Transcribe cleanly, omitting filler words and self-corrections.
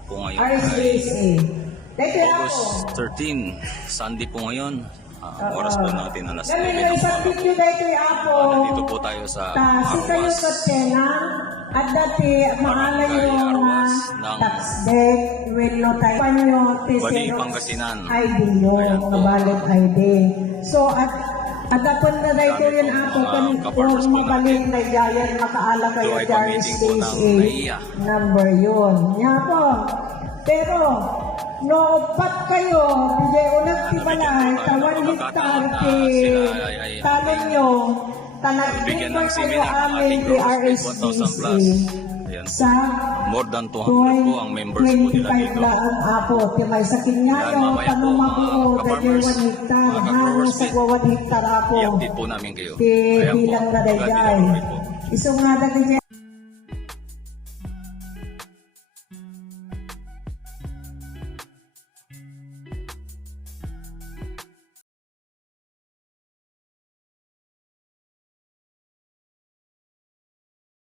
araw po ngayon RSA. ay August 13, Sunday po ngayon. Oras po natin alas 9 ng umaga. Nandito po tayo sa Arwas. At dati, maalayo Arwas na ng tax debt, will not panyo, Bali, Pangasinan. ID yun, valid ID. So, at adapon na dito yun ako, kung magaling na gayan, makaala kayo Ito ay dyan, pamiting po ng stage NAIA. 8 number yun. Nga po. Pero, no, pat kayo, bigay unang tibalay, tawan hektar, talon nyo, Bigyan ng tanag-trigger kayo seminar ang amin ating kay gross rate, 1,000 plus. Ayan. sa More than 200 po ang members po nila 25 dito. lang apo, timay sa kinyayo, Yan, mamaya po, panumabuo, mga dahil ka-farmers, 1 hektar, mga hano ka-growers sa 1 hektar apo, I-update po namin kayo. ti Ayan po, bilang na agad dayay. i-update po. Isong nga dagay